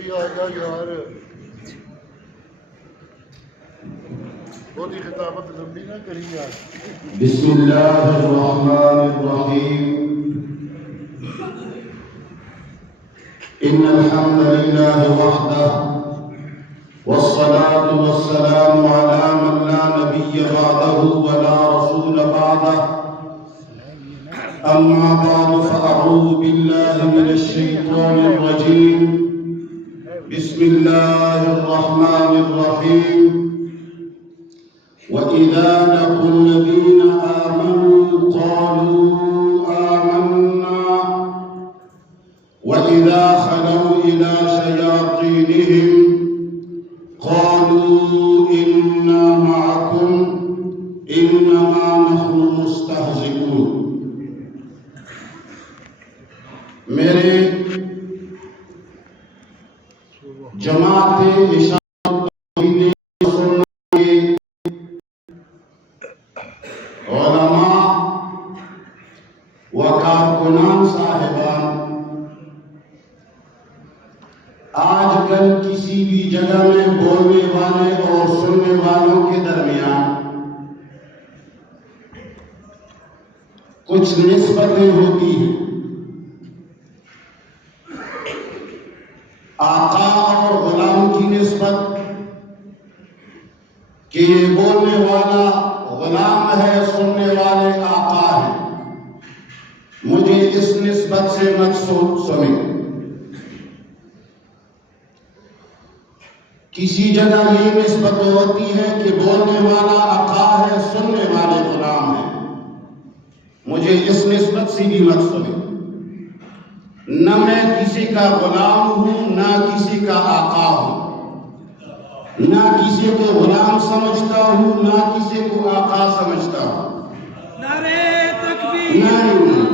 بھی آ گیا یار، بہت ہی خطابت لمبی نہ کری یار۔ بسم اللہ الرحمن الرحیم، ان الحمد للہ وحدہ والصلاة والسلام على من لا نبی بعدہ ولا رسول بعدہ، اما بعد فاعوذ باللہ من الشیطان الرجیم، بسم اللہ الرحمن الرحیم۔ وَإِذَا لَقُوا الَّذِينَ آمَنُوا قَالُوا آمَنَّا وَإِذَا خَلَوْا إِلَى شَيَاطِينِهِمْ قَالُوا إِنَّا مَعَكُمْ إِنَّمَا نَحْنُ مُسْتَهْزِئُونَ۔ میرے جماعت اشاعت کارکنان صاحبان، آج کل کسی بھی جگہ میں بولنے والے اور سننے والوں کے درمیان کچھ نسبتیں ہوتی ہیں۔ آقا اور غلام کی نسبت کہ یہ بولنے والا غلام ہے، سننے والے آقا ہیں، مجھے اس نسبت سے مت سنیں۔ کسی جگہ یہ نسبت ہوتی ہے کہ بولنے والا آقا ہے، سننے والے غلام ہیں، مجھے اس نسبت سے بھی مت سنیں۔ نہ میں کسی کا غلام ہوں، نہ کسی کا آقا ہوں، نہ کسی کو غلام سمجھتا ہوں، نہ کسی کو آقا سمجھتا ہوں۔ نعرہ تکبیر! نہیں،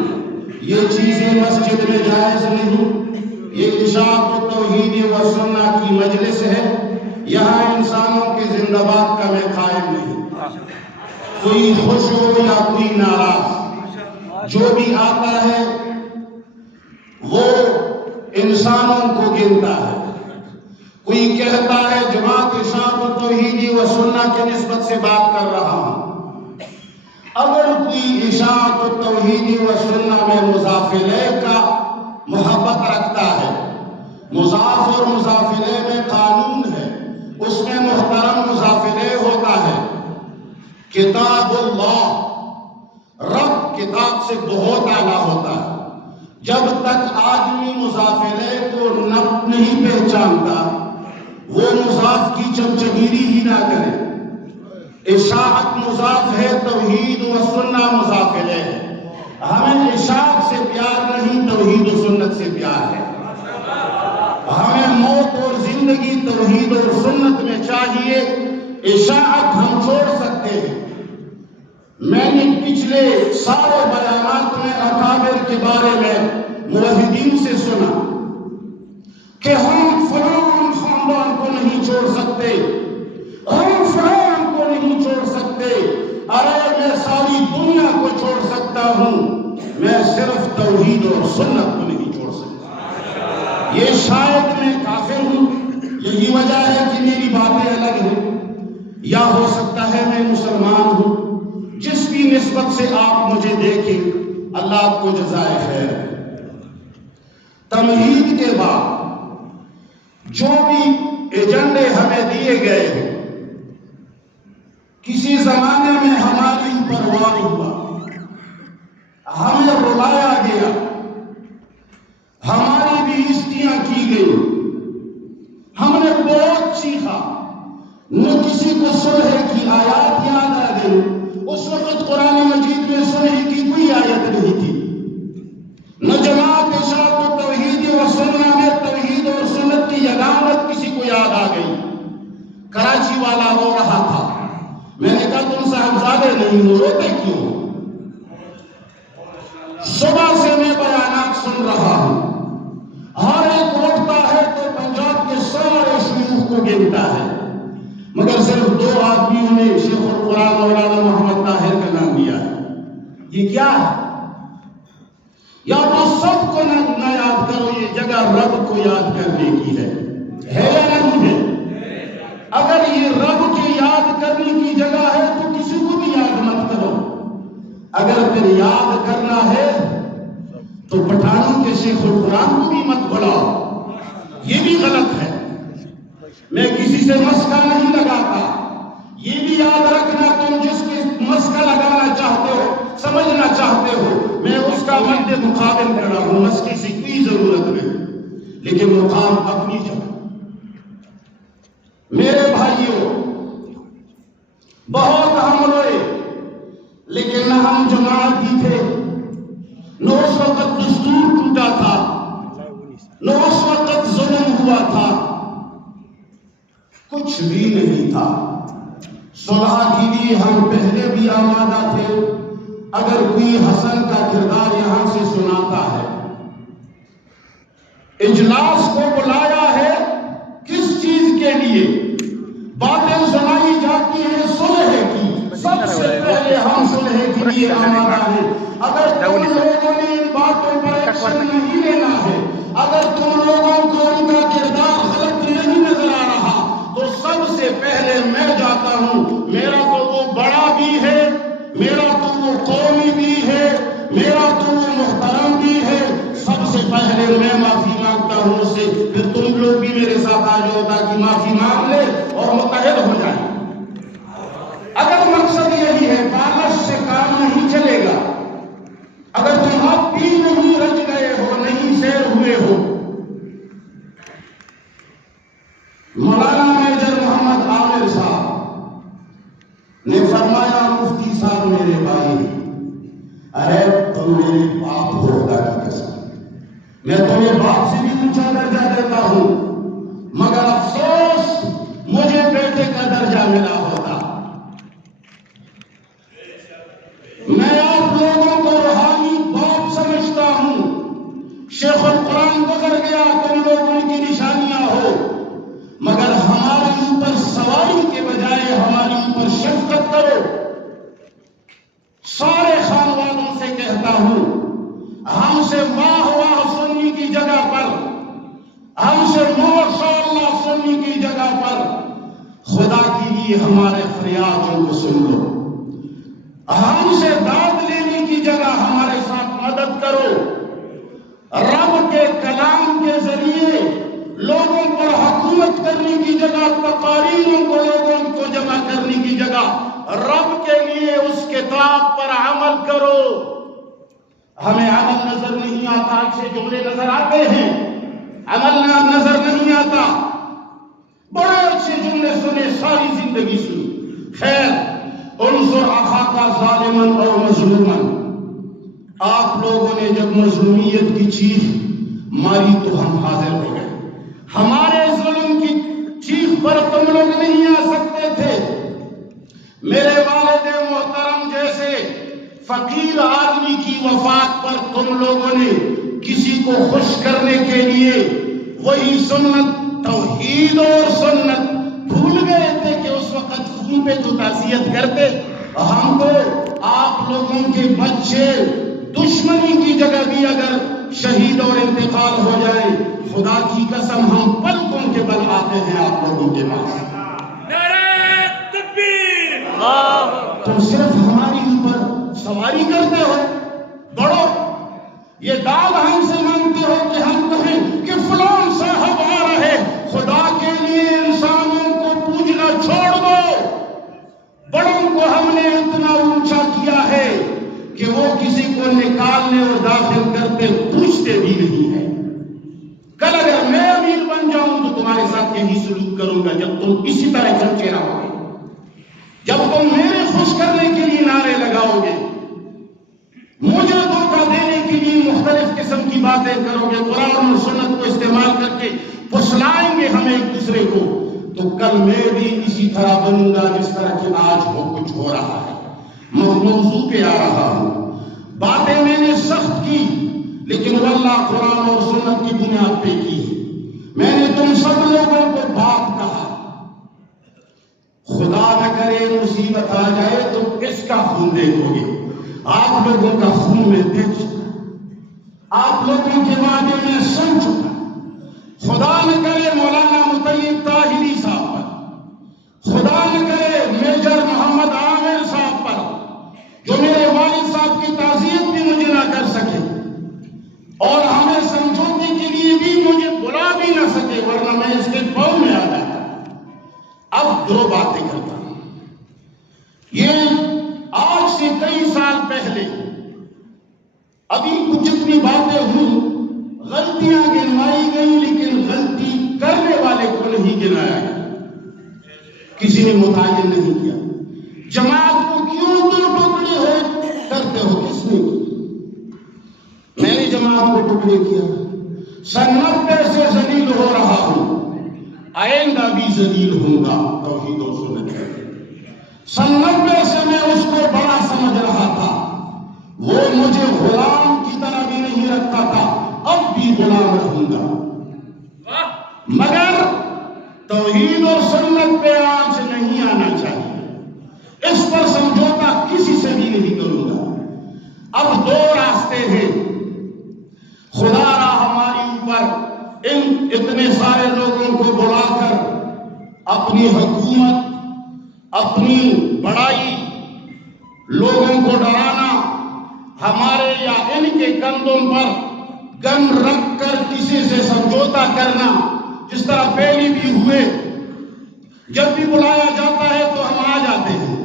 یہ چیزیں مسجد میں جائز نہیں۔ یہ اشاعت و توحید و سنت کی مجلس ہے، یہاں انسانوں کے زندہ باد کا میں قائم نہیں۔ کوئی خوش ہو یا کوئی ناراض، جو بھی آتا ہے وہ انسانوں کو گنتا ہے۔ کوئی کہتا ہے جماعت اشاعت و توحید و سنت کی نسبت سے بات کر رہا ہوں۔ اگر کوئی اشاعت و توحید و سنت میں مضافلہ کا محبت رکھتا ہے، مضاف اور مضافلہ میں قانون ہے، اس میں محترم مضافلہ ہوتا ہے۔ کتاب اللہ، رب کتاب سے بہت اعلیٰ ہوتا ہے۔ جب تک آدمی مضافلہ کو نہیں پہچانتا، وہ مضاف کی چمچگیری ہی نہ کرے۔ اشاعت مضاف ہے، توحید و سنت مضافلہ ہے۔ ہمیں اشاعت سے پیار نہیں، توحید و سنت سے پیار ہے۔ ہمیں موت اور زندگی توحید اور سنت میں چاہیے، اشاعت ہم چھوڑ سکتے ہیں۔ میں نے پچھلے سارے بیانات میں اکابر کے بارے میں موحدین سے سنا کہ ہم فلان خاندان کو نہیں چھوڑ سکتے، ہم فلان کو نہیں چھوڑ سکتے۔ ارے میں ساری دنیا کو چھوڑ سکتا ہوں، میں صرف توحید اور سنت کو نہیں چھوڑ سکتا۔ یہ شاید میں کافر ہوں، یہی وجہ ہے کہ میری باتیں الگ ہیں، یا ہو سکتا ہے میں مسلمان ہوں۔ جس بھی نسبت سے آپ مجھے دیکھیں، اللہ آپ کو جزائے خیر۔ تمہید کے بعد جو بھی ایجنڈے ہمیں دیے گئے ہیں، کسی زمانے میں ہماری اوپر وار ہوا، ہمیں رلایا گیا، ہماری بےعزتیاں کی گئی، ہم نے بہت چیخا، نہ کسی کو صلح کی آیات یاد آ گئی۔ اس وقت قرآن مجید میں صلح کی کوئی آیت نہیں تھی، نہ جماعت اشاعت و توحید و سنت میں توحید اور سنت کی علامت کسی کو یاد آ گئی۔ کراچی والا رو رہا تھا، میں نے کہا تم صاحبزادے نہیں ہو، روتے کیوں ہو؟ صبح سے میں بیانات سن رہا ہوں، ہر ایک اٹھتا ہے تو پنجاب کے سارے شیوخ کو گنتا ہے، مگر صرف دو آدمیوں نے شیخ القرآن مولانا محمد طاہر کا نام لیا ہے۔ یہ کیا ہے؟ یا تو سب کو نہ یاد کرو، یہ جگہ رب کو یاد کرنے کی ہے۔ ہے یا نہیں ہے؟ اگر یہ رب کے یاد کرنے کی جگہ ہے تو کسی کو بھی یاد مت کرو. اگر پھر یاد کرنا ہے تو پٹھانوں کے شیخ القرآن کو بھی مت بلاؤ. یہ بھی غلط ہے. میں کسی سے مسکا نہیں لگاتا. یہ بھی یاد رکھنا تم جس کے مسکا لگانا چاہتے ہو سمجھنا چاہتے ہو میں اس کا مد مقابل کر رہا ہوں. مسکے سے کوئی ضرورت نہیں لیکن مقام اپنی جگہ. میرے بھائیوں بہت ہم روئے لیکن نہ ہم جماعت بھی تھے. نہ اس وقت دستور ٹوٹا تھا نہ اس وقت ظلم ہوا تھا. کچھ بھی نہیں تھا. صلح کے لیے ہم پہلے بھی آمادہ تھے. اگر کوئی حسن کا کردار یہاں سے سناتا ہے. اجلاس کو بلایا ہے کس چیز کے لیے؟ باتیں سنائی جاتی ہیں صلح کی. سب سے پہلے ہم صلح کے لیے آمادہ ہیں. اگر تم لوگوں نے ان باتوں پر ایکشن نہیں لینا ہے, اگر تم لوگوں کو ان کا کردار غلط نہیں نظر آ رہا تو سب سے پہلے میں جاتا ہوں. میرا تو وہ بڑا بھی ہے, میرا تو وہ قومی بھی ہے, میرا تو وہ محترم بھی ہے. سب سے پہلے میں معافی مانگتا ہوں اس سے. پھر تم لوگ بھی میرے ساتھ آ جاؤ تاکہ معافی مانگ لے اور متحد ہو جائیں. اگر مقصد یہی ہے بالش سے کام نہیں چلے گا. اگر تم اب بھی نہیں رج گئے ہو, نہیں سیر ہوئے ہو. مولانا میجر محمد عامر صاحب نے فرمایا مفتی صاحب میرے بھائی, ارے تم میرے باپ ہو خدا کی قسم, میں تمہیں باپ سے بھی اونچا درجہ دیتا ہوں, مگر افسوس مجھے بیٹے کا درجہ ملا ہوتا. میں آپ لوگوں کو روحانی باپ سمجھتا ہوں. شیخ القرآن گزر گیا, تم لوگ ان کی نشانیاں ہو, مگر ہمارے اوپر سواری کے بجائے ہمارے اوپر شفقت کرو. سارے خانوادوں سے کہتا ہوں, ہم سے واہ واہ سننے کی جگہ پر, ہم سے ماشاءاللہ سننے کی جگہ پر خدا کے لیے ہمارے فریادوں کو سن لو. ہم سے داد لینے کی جگہ ہمارے ساتھ مدد کرو. رب کے کلام کے ذریعے لوگوں پر حکومت کرنے کی جگہ, تقاریروں کو لوگوں کو جمع کرنے کی جگہ رب کے لیے اس کتاب پر عمل کرو. ہمیں عمل نظر نہیں آتا, اچھے جملے نظر آتے ہیں, عمل نظر نہیں آتا. بڑے اچھے جملے سنے, ساری زندگی سنی. خیر, انظر اخاک ظالما اور مظلوما. آپ لوگوں نے جب مظلومیت کی چیخ ماری تو ہم حاضر ہو گئے. ہمارے ظلم کی چیخ پر تم لوگ نہیں آ سکتے تھے. میرے والد محترم جیسے فقیر آدمی کی وفات پر تم لوگوں نے کسی کو خوش کرنے کے لیے وہی سنت, توحید اور سنت بھول گئے تھے کہ اس وقت خون پہ تو تعزیت کرتے. ہم کو آپ لوگوں کے بچے دشمنی کی جگہ بھی اگر شہید اور انتقال ہو جائے, خدا کی قسم ہم پلکوں کے بل آتے ہیں آپ لوگوں کے پاس. نعرہ تکبیر. تم صرف ہماری اوپر سواری کرتے ہو, بڑھو. یہ داد ہم سے مانگتے ہو کہ ہم کہیں کہ فلان صاحب آ رہے. خدا کے لیے انسانوں کو پوجنا چھوڑ دو. بڑوں کو ہم نے اتنا اونچا کیا ہے کہ وہ کسی کو نکالنے اور داخل کرتے پوچھتے بھی نہیں ہیں. کل اگر میں امیر بن جاؤں تو تمہارے ساتھ یہی سلوک کروں گا جب تم اسی طرح چمچے رہو گے, جب تم میرے خوش کرنے کے لیے نعرے لگاؤ گے, مجھے دھوکہ دینے کے لیے مختلف قسم کی باتیں کرو گے, قرآن اور سنت کو استعمال کر کے پھسلائیں گے ہم ایک دوسرے کو, تو کل میں بھی اسی طرح بنوں گا جس طرح کہ آج کچھ ہو رہا ہے. موضوع پہ آ رہا ہوں. باتیں میں نے سخت کی لیکن واللہ قرآن اور سنت کی بنیاد پہ کی. میں نے تم سب لوگوں کو بات کہا, خدا نہ کرے مصیبت آ جائے تو کس کا خون دیکھو گے؟ آپ لوگوں کا خون میں دیکھ چکا, آپ لوگوں کے بارے میں سن چکا. خدا نہ کرے مولانا غلطیاں گنوائی گئی لیکن غلطی کرنے والے کو نہیں گنایا گیا، کسی نے متعین نہیں کیا۔ جماعت کو کیوں تم ٹکڑے ہو کرتے ہو، کس نے کیا؟ میں نے جماعت کو ٹکڑے کیا، سن 90 سے ذلیل ہو رہا ہوں، آئندہ بھی ذلیل ہوں گا توحید و سنت۔ سن 90 سے میں اس کو بڑا سمجھ رہا تھا، وہ مجھے غلام کی طرح بھی نہیں رکھتا تھا، اب بھی غلام رہوں گا، مگر توحید و سنت پہ آنچ نہیں آنا چاہیے، اس پر سمجھوتا کسی سے بھی نہیں کروں گا۔ اب دو راستے ہیں، خدا را ہماری اوپر ان اتنے سارے لوگوں کو بلا کر اپنی حکومت، اپنی بڑائی، لوگوں کو ڈرانا، ہمارے یا ان کے کندھوں پر گن رکھ کر کسی سے سمجھوتا کرنا، جس طرح پہلے بھی ہوئے، جب بھی بلایا جاتا ہے تو ہم آ جاتے ہیں،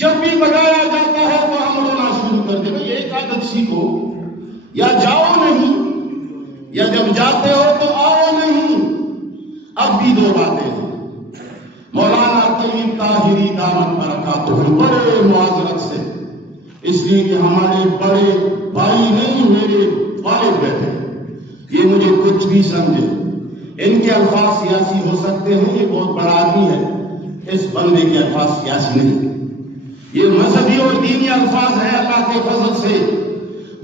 جب بھی بگایا جاتا ہے تو ہم رونا شروع کر دیں۔ بھئی ایک عادت سیکھو، یا جاؤ نہیں، یا جب جاتے ہو تو آؤ نہیں۔ اب بھی دو باتیں ہیں۔ مولانا طیب طاہری دامت برکاتہ بڑے معذرت سے، اس لیے کہ ہمارے بڑے بھائی نہیں، میرے والد بیٹھے، یہ مجھے کچھ بھی سمجھے، ان کے الفاظ سیاسی ہو سکتے ہیں، یہ بہت بڑا آدمی ہے، اس بندے کے الفاظ سیاسی نہیں، یہ مذہبی اور دینی الفاظ ہیں۔ اللہ کے فضل سے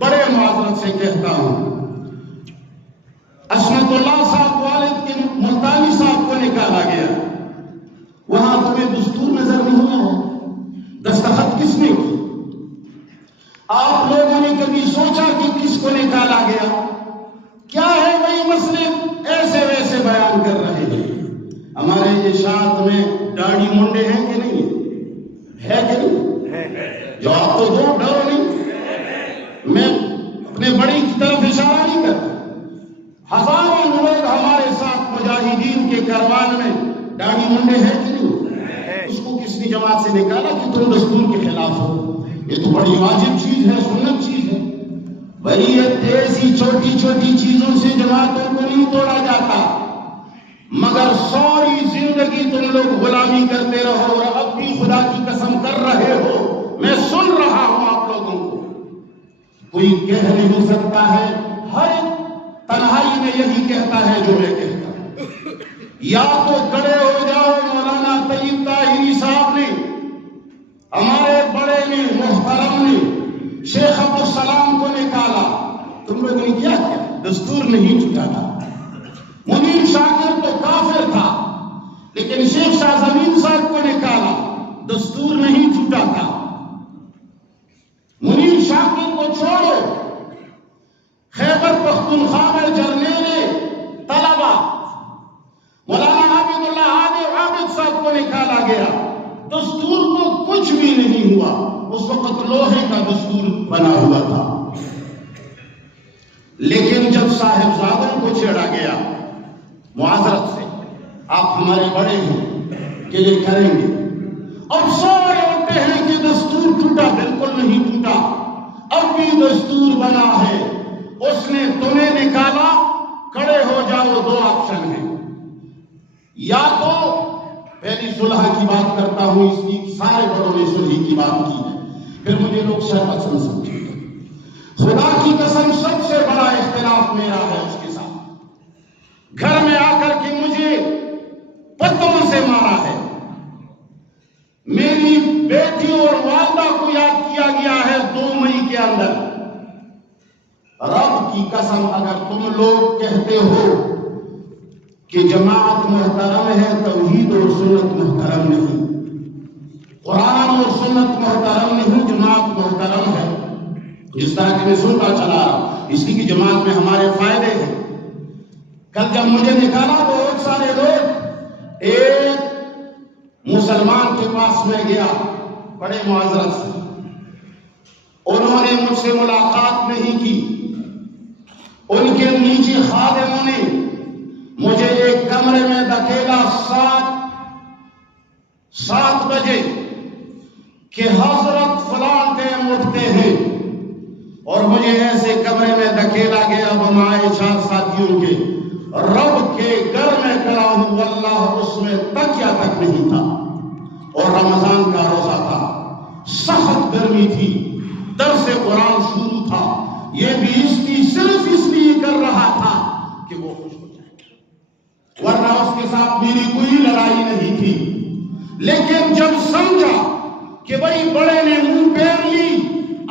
بڑے معذرت سے کہتا ہوں، عصمت اللہ صاحب والد کے ملتانی صاحب کو نکالا گیا، وہاں تمہیں دستور نظر نہیں آیا، دستخط کس نے کی؟ آپ لوگوں نے کبھی سوچا کہ کس کو نکالا گیا؟ کیا ہے وہی مسئلے ایسے ویسے بیان کر رہے ہیں۔ ہمارے اشاعت میں داڑھی منڈے ہیں کہ نہیں ہے کہ نہیں؟ جواب تو دو، ڈرو نہیں۔ میں اپنے بڑی کی طرف اشارہ نہیں کرتا، ہزاروں لوگ ہمارے ساتھ مجاہدین کے کاروان میں داڑھی منڈے ہیں کہ نہیں؟ اس کو کس نے جماعت سے نکالا کہ تم دستور کے خلاف ہو؟ یہ تو بڑی واجب چیز ہے، سنت چیز ہے۔ بھئی یہ ایسی چھوٹی چھوٹی چیزوں سے جماعتوں کو نہیں توڑا جاتا، مگر ساری زندگی تم لوگ غلامی کرتے رہو اور اب بھی خدا کی قسم کر رہے ہو۔ میں سن رہا ہوں آپ لوگوں کو، کوئی کہہ نہیں سکتا ہے، ہر تنہائی میں یہی کہتا ہے جو میں کہتا ہوں، یا تو کھڑے ہو جاؤ۔ مولانا طیب طاہری صاحب نے، ہمارے بڑے نے، محترم نے شیخ عبدالسلام کو نکالا، تم لوگوں نے کیا کیا؟ دستور نہیں ٹوٹا تھا۔ منیر شاکر تو کافر تھا، لیکن شیخ شاہ زمین صاحب کو نکالا، دستور نہیں ٹوٹا تھا۔ منیر شاکر کو چھوڑو، خیبر پختونخوا میں جرنیل طلبہ مولانا عابد اللہ عابد صاحب کو نکالا گیا، دستور کو کچھ بھی نہیں ہوا، اس وقت لوہے کا دستور بنا ہوا تھا۔ لیکن جب صاحبزادوں کو چھیڑا گیا، معذرت سے آپ ہمارے بڑے ہیں کہ یہ کریں گے، اب سارے ہوتے ہیں کہ دستور ٹوٹا، بالکل نہیں ٹوٹا، اب بھی دستور بنا ہے۔ اس نے تمہیں نکالا، کھڑے ہو جاؤ، دو آپشن ہیں، یا تو پہلی صلح کی بات کرتا ہوں، اس کی سارے بڑوں نے صلح کی بات کی ہے، پھر مجھے لوگ شرط سمجھتے ہیں۔ خدا کی قسم سب سے بڑا اختلاف میرا ہے اس کے ساتھ، گھر میں آ کر کے مجھے پتھروں سے مارا ہے، میری بیٹی اور والدہ کو یاد کیا گیا ہے 2 مئی کے اندر۔ رب کی قسم اگر تم لوگ کہتے ہو کہ جماعت محترم ہے، توحید اور سنت محترم نہیں، قرآن اور سنت محترم نہیں، جماعت محترم ہے، جس طرح کہ میں سنتا چلا رہا، اس لیے کہ جماعت میں ہمارے فائدے ہیں۔ کل جب مجھے نکالا بہت سارے لوگ، ایک مسلمان کے پاس میں گیا بڑے معذرت سے، انہوں نے مجھ سے ملاقات نہیں کی، ان کے نیچے خادموں نے مجھے ایک کمرے میں دھکیلا 7 بجے کہ حضرت فلاں ٹائم اٹھتے ہیں اور مجھے ایسے کمرے میں دھکیلا گیا بمائے 4 ساتھیوں کے، رب کے گھر میں کھڑا ہوں، واللہ اس میں تکیہ تک نہیں تھا، اور رمضان کا روزہ تھا، سخت گرمی تھی، درس قرآن شروع تھا، یہ بےعزتی صرف اس لیے کر رہا تھا کہ وہ خوش ہو جائے، ورنہ اس کے ساتھ میری کوئی لڑائی نہیں تھی۔ لیکن جب سمجھا کہ بھائی بڑے نے منہ پھیر لی،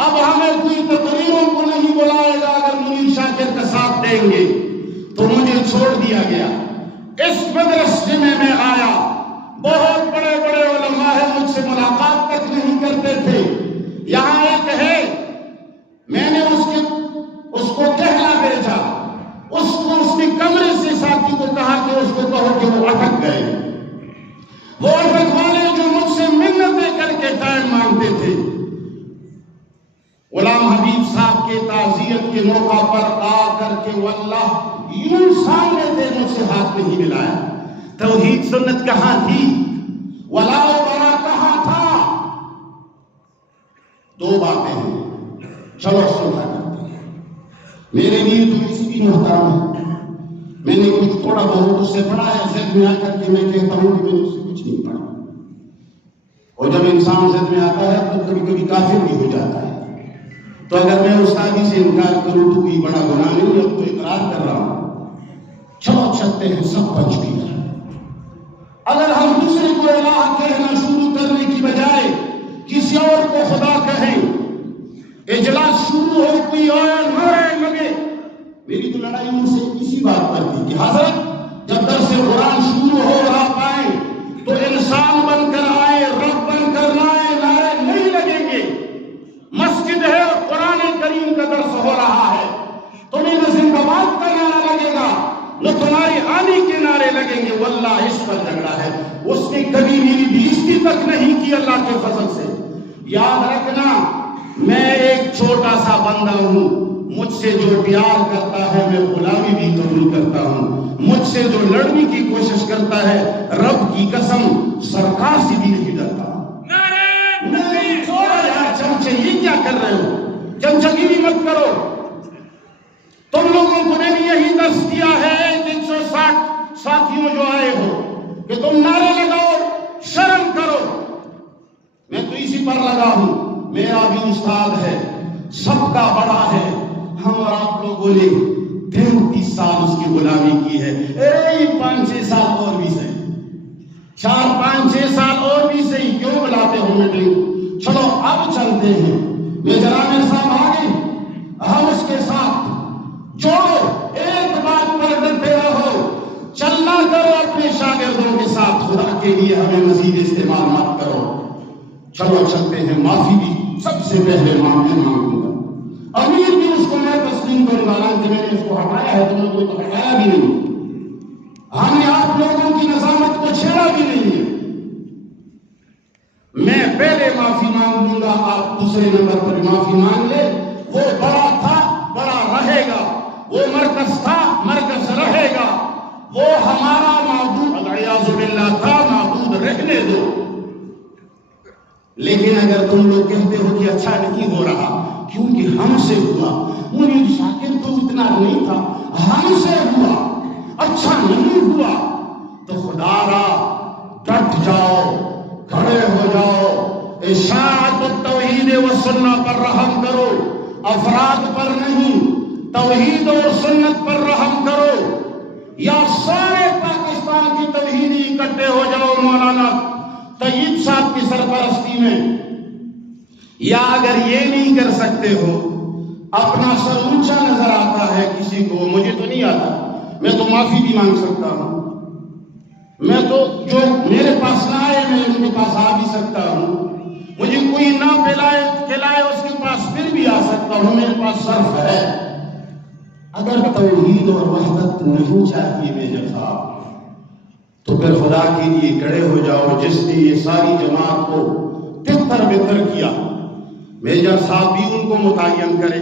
اب ہمیں کوئی تقریروں کو نہیں بلائے گا اگر منیر شاکر کا ساتھ دیں گے، تو مجھے چھوڑ دیا گیا۔ اس مدرسے میں آیا، بہت بڑے بڑے علماء ہیں، مجھ سے ملاقات تک نہیں کرتے تھے۔ یہاں ایک ہے، میں نے اس کو کہلا بھیجا، اس نے کمرے سے ساتھی کو کہا کہ اس کو کہو کہ وہ اٹک گئے۔ وہ اٹک والے جو مجھ سے منتیں کر کے ٹائم مانگتے تھے، غلام حبیب صاحب کے تعزیت کے موقع پر آ کر کے واللہ یوں سامنے تھے، مجھ سے ہاتھ نہیں ملایا۔ توحید سنت کہاں تھی؟ ولا و برا کہاں تھا؟ 2 باتیں ہیں، چلو سننا کرتے ہیں۔ میرے لیے تو اس بھی محترم ہے، میں نے کچھ تھوڑا بہت اس سے پڑھا ہے، ذہن میں آ کر کے میں کہتا ہوں کہ میں نے اس سے کچھ نہیں پڑھا، اور جب انسان ذہن میں آتا ہے تو کبھی کبھی کافر بھی ہو جاتا ہے۔ تو اگر میں استادی سے انکار کروں تو کوئی بڑا گناہ نہیں، اب تو اقرار کر رہا ہوں۔ چلو چلتے ہیں، سب بچ گیا۔ اگر ہم دوسرے کو الہ کہنا شروع کرنے کی بجائے کسی اور کو خدا کہیں، اجلاس شروع ہو کوئی اور نعرے لگے، میری تو لڑائی ان سے اسی بات پر تھی کہ حضرت جب درس قرآن شروع ہو اور آپ آئیں تو انسان بن کر آئے، رب بن کر لائے، نعرے نہیں لگیں گے۔ مسجد ہے اور قرآن کریم کا درس ہو رہا ہے، تمہیں نہ زندہ باد کا نعرہ لگے گا نہ تمہاری آنی کے نعرے لگیں گے، واللہ اس پر جھگڑا ہے۔ اس نے کبھی میری بےعزتی تک نہیں کی اللہ کے فضل سے۔ یاد رکھنا، میں ایک چھوٹا سا بندہ ہوں، مجھ سے جو پیار کرتا ہے میں غلامی بھی قبول کرتا ہوں، مجھ سے جو لڑنے کی کوشش کرتا ہے رب کی قسم سرکار سے بھی نہیں ڈرتا۔ نہیں چھوڑا یار چمچے، یہ کیا کر رہے ہو؟ چمچگیری مت کرو۔ تم لوگوں کو میں نے یہی درس دیا ہے 160 ساتھیوں جو آئے ہو کہ تم نعرے لگاؤ، شرم کرو۔ میں تو اسی پر لگا ہوں، میرا بھی استاد ہے، سب کا بڑا ہے، ہم اور آپ لوگوں نے 33 سال اس کی غلامی کی ہے۔ 5-6 سال اور بھی صحیح، 4-5-6 سال اور بھی صحیح، کیوں بلاتے ہو میٹنگ؟ چلو اب چلتے ہیں، میجران صاحب آگے، ہم اس کے ساتھ جوڑو، ایک بات پر ڈٹے رہو، چلنا کرو اپنے شاگردوں کے ساتھ، خدا کے لیے ہمیں مزید استعمال مت کرو۔ چلو چلتے ہیں، معافی بھی سب سے پہلے مانگوں گا، امیر بھی اس کو میں تسلیم کروں گا، کہ میں نے اس کو ہٹایا ہے، تم نے تو ہٹایا بھی نہیں، ہم نے آپ لوگوں کی نظامت کو چھیڑا بھی نہیں ہے۔ میں پہلے معافی مانگ لوں گا، آپ دوسرے نمبر پر معافی مانگ لے۔ وہ بڑا تھا، بڑا رہے گا، وہ مرکز تھا، مرکز رہے گا، وہ ہمارا معبود والعیاذ باللہ تھا، معبود رہنے دو۔ لیکن اگر تم لوگ کہتے ہو کہ اچھا نہیں ہو رہا کیونکہ ہم سے ہوا، منیر شاکر تو اتنا نہیں تھا، ہم سے ہوا، اچھا نہیں ہوا، تو خدا را ڈٹ جاؤ، کھڑے ہو جاؤ، اشاعت التوحید و سنت پر رحم کرو، افراد پر نہیں، توحید اور سنت پر رحم کرو، یا سارے پاکستان کی توحیدی اکٹھے ہو جاؤ مولانا طیب صاحب کی سرپرستی میں۔ یا اگر یہ نہیں کر سکتے ہو، اپنا سر اونچا نظر آتا ہے کسی کو، مجھے تو نہیں آتا، میں تو معافی بھی مانگ سکتا ہوں، میں تو جو میرے پاس نہ آئے میں ان کے پاس آ بھی سکتا ہوں، مجھے کوئی نہ کھلائے اس کے پاس پھر بھی آ سکتا ہوں، میرے پاس صرف ہے۔ اگر توحید اور وحدت نہیں چاہیے میجر صاحب تو پھر خدا کے لیے کھڑے ہو جاؤ، جس نے یہ ساری جماعت کو تتر بتر کیا، میجر صاحب بھی ان کو متعین کرے،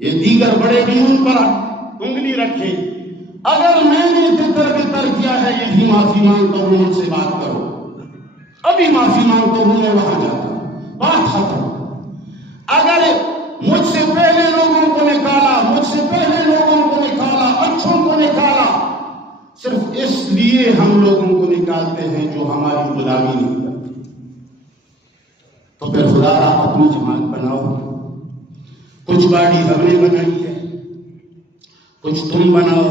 یہ دیگر بڑے بھی ان پر انگلی رکھے۔ اگر میں نے تتر بتر کیا ہے، یہی معافی مانگتا ہوں، مجھ سے بات کرو، ابھی معافی مانگتا ہوں، میں وہاں جاتا ہوں، بات ختم۔ اگر مجھ سے پہلے لوگوں کو نکالا، مجھ سے پہلے لوگوں کو نکالا، اچھوں کو نکالا، صرف اس لیے ہم لوگوں کو نکالتے ہیں جو ہماری غلامی نہیں کرتے۔ تو پھر خدا را اپنی جماعت بناؤ، کچھ باڈی ہم نے بنائی ہے، کچھ تم بناؤ،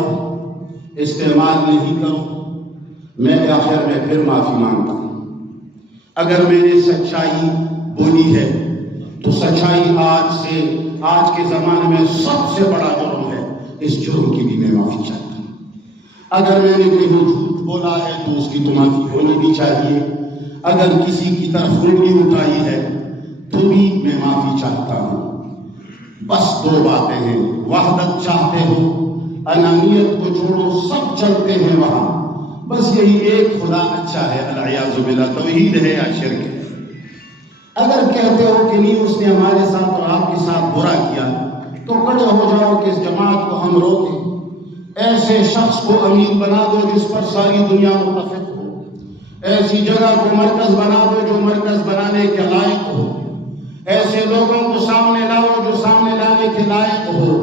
استعمال نہیں کرو۔ میں آخر میں پھر معافی مانگتا ہوں اگر میں نے سچائی بولی ہے تو سچائی آج کے زمانے میں سب سے بڑا جرم ہے، اس جرم کی بھی میں معافی چاہتا ہوں۔ اگر میں نے کوئی جھوٹ بولا ہے تو اس کی تو معافی ہونی بھی چاہیے، اگر کسی کی طرف انگلی اٹھائی ہے تو بھی میں معافی چاہتا ہوں۔ بس دو باتیں ہیں، وحدت چاہتے ہو، انانیت کو چھوڑو، سب چلتے ہیں وہاں، بس یہی ایک خدا اچھا ہے، العیاذ باللہ، توحید ہے یا شرک ہے۔ اگر کہتے ہو کہ نہیں اس نے ہمارے ساتھ اور آپ کے ساتھ برا کیا تو کھڑے ہو جاؤ کہ اس جماعت کو ہم روکیں، ایسے شخص کو امیر بنا دو جس پر ساری دنیا متفق ہو، ایسی جگہ کو مرکز بنا دو جو مرکز بنانے کے لائق ہو، ایسے لوگوں کو سامنے لاؤ جو سامنے لانے کے لائق ہو،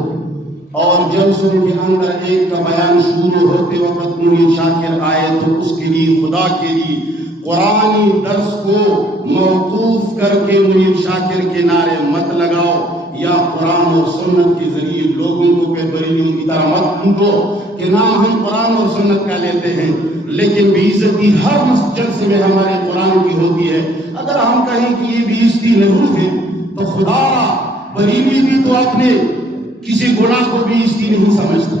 اور جلسوں کے اندر ایک کا بیان شروع ہوتے وقت منیر شاکر آئے تو اس کے لیے، خدا کے لیے، قرآنی درس کو موقوف کر کے منیر شاکر کے نعرے مت لگاؤ، یا قرآن اور سنت کے ذریعے لوگوں کو بریلیوں کی طرح مت ڈھونڈو کہ نام ہم قرآن اور سنت کا لیتے ہیں لیکن بے عزتی ہر جلسے میں ہمارے قرآن کی ہوتی ہے۔ اگر ہم کہیں کہ یہ بے عزتی نہیں ہے تو خدا بریلی بھی تو اپنے کسی گناہ کو بھی عزتی نہیں سمجھتے،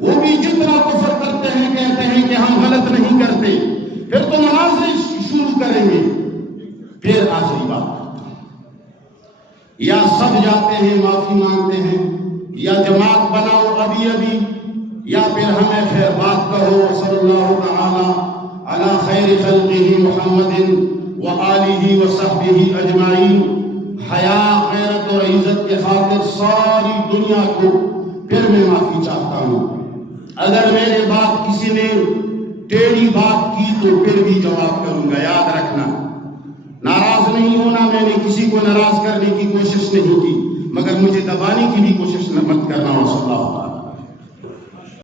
وہ بھی جتنا کفر کرتے ہیں کہتے ہیں کہ ہم غلط نہیں کرتے، پھر تو مناظرے شروع کریں گے۔ پھر آخری بات، یا سب جاتے ہیں معافی مانگتے ہیں، یا جماعت بناؤ ابھی، یا پھر ہمیں خیر بات کہو۔ صلی اللہ تعالی علی خیر خلقہ محمد وآلہ وصحبہ اجمعین۔ حیا، غیرت اور عزت کے خاطر ساری دنیا کو پھر میں معافی چاہتا ہوں۔ اگر میرے بات کسی نے ٹیڑھی بات کی تو پھر بھی جواب کروں گا، یاد رکھنا۔ ناراض نہیں ہونا، میں نے کسی کو ناراض کرنے کی کوشش نہیں کی، مگر مجھے دبانے کی بھی کوشش مت کرنا۔ صلی اللہ علیہ وسلم۔